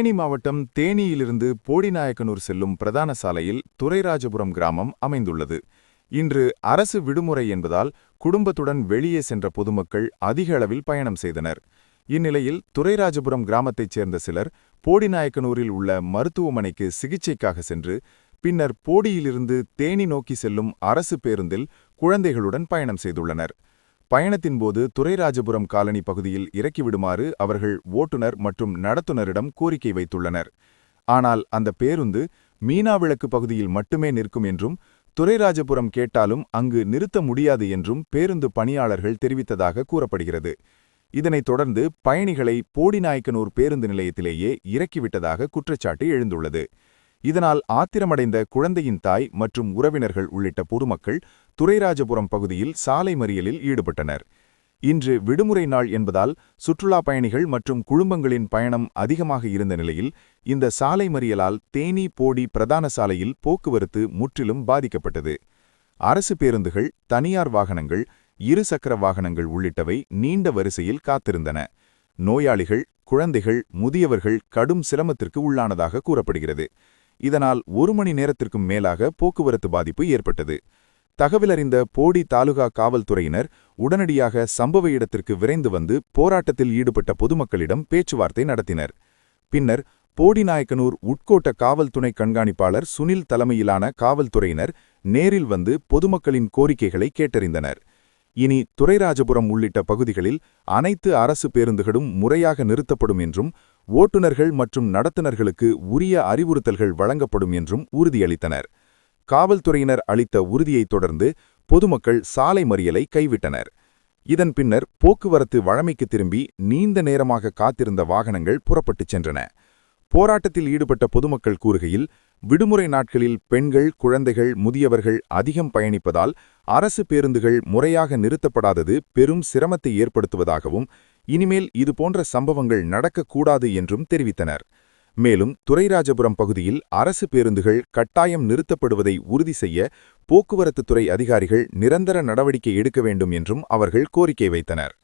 தேனி மாவட்டம் தேனியிலிருந்து போடிநாயக்கனூர் செல்லும் பிரதான சாலையில் துரைராஜபுரம் கிராமம் அமைந்துள்ளது. இன்று அரசு விடுமுறை என்பதால் குடும்பத்துடன் வெளியே சென்ற பொதுமக்கள் அதிக அளவில் பயணம் செய்தனர். இந்நிலையில் துரைராஜபுரம் கிராமத்தைச் சேர்ந்த சிலர் போடிநாயக்கனூரில் உள்ள மருத்துவமனைக்கு சிகிச்சைக்காக சென்று பின்னர் போடியிலிருந்து தேனி நோக்கி செல்லும் அரசு பேருந்தில் குழந்தைகளுடன் பயணம் செய்துள்ளனர். பயணத்தின்போது துரைராஜபுரம் காலனி பகுதியில் இறக்கிவிடுமாறு அவர்கள் ஓட்டுநர் மற்றும் நடத்துனரிடம் கோரிக்கை வைத்துள்ளனர். ஆனால் அந்த பேருந்து மீனாவிளக்கு பகுதியில் மட்டுமே நிற்கும் என்றும் துரைராஜபுரம் கேட்டாலும் அங்கு நிறுத்த முடியாது என்றும் பேருந்து பணியாளர்கள் தெரிவித்ததாக கூறப்படுகிறது. இதனைத் தொடர்ந்து பயணிகளை போடிநாயக்கனூர் பேருந்து நிலையத்திலேயே இறக்கிவிட்டதாக குற்றச்சாட்டு எழுந்துள்ளது. இதனால் ஆத்திரமடைந்த குழந்தையின் தாய் மற்றும் உறவினர்கள் உள்ளிட்ட பொதுமக்கள் துரைராஜபுரம் பகுதியில் சாலை மறியலில் ஈடுபட்டனர். இன்று விடுமுறை நாள் என்பதால் சுற்றுலா பயணிகள் மற்றும் குடும்பங்களின் பயணம் அதிகமாக இருந்த நிலையில் இந்த சாலை மறியலால் தேனி போடி பிரதான சாலையில் போக்குவரத்து முற்றிலும் பாதிக்கப்பட்டது. அரசு பேருந்துகள், தனியார் வாகனங்கள், இருசக்கர வாகனங்கள் உள்ளிட்டவை நீண்ட வரிசையில் காத்திருந்தன. நோயாளிகள், குழந்தைகள், முதியவர்கள் கடும் சிரமத்திற்கு உள்ளானதாக கூறப்படுகிறது. இதனால் 1 மணி நேரத்திற்கும் மேலாக போக்குவரத்து பாதிப்பு ஏற்பட்டது. தகவலறிந்த போடி தாலுகா காவல்துறையினர் உடனடியாக சம்பவ இடத்திற்கு விரைந்து வந்து போராட்டத்தில் ஈடுபட்ட பொதுமக்களிடம் பேச்சுவார்த்தை நடத்தினர். பின்னர் போடிநாயக்கனூர் உட்கோட்ட காவல் துணை கண்காணிப்பாளர் சுனில் தலைமையிலான காவல்துறையினர் நேரில் வந்து பொதுமக்களின் கோரிக்கைகளை கேட்டறிந்தனர். இனி துரைராஜபுரம் உள்ளிட்ட பகுதிகளில் அனைத்து அரசு பேருந்துகளும் முறையாக நிறுத்தப்படும் என்றும் ஓட்டுநர்கள் மற்றும் நடத்துனர்களுக்கு உரிய அறிவுறுத்தல்கள் வழங்கப்படும் என்றும் உறுதியளித்தனர். காவல்துறையினர் அளித்த உறுதியைத் தொடர்ந்து பொதுமக்கள் சாலை மறியலை கைவிட்டனர். இதன் பின்னர் போக்குவரத்து வழமைக்கு திரும்பி நீண்ட நேரமாக காத்திருந்த வாகனங்கள் புறப்பட்டுச் சென்றன. போராட்டத்தில் ஈடுபட்ட பொதுமக்கள் கூறுகையில், விடுமுறை நாட்களில் பெண்கள், குழந்தைகள், முதியவர்கள் அதிகம் பயணிப்பதால் அரசு பேருந்துகள் முறையாக நிறுத்தப்படாதது பெரும் சிரமத்தை ஏற்படுத்துவதாகவும் இனிமேல் இதுபோன்ற சம்பவங்கள் நடக்கக்கூடாது என்றும் தெரிவித்தனர். மேலும் துரைராஜபுரம் பகுதியில் அரசு பேருந்துகள் கட்டாயம் நிறுத்தப்படுவதை உறுதி செய்ய போக்குவரத்து துறை அதிகாரிகள் நிரந்தர நடவடிக்கை எடுக்க வேண்டும் என்றும் அவர்கள் கோரிக்கை வைத்தனர்.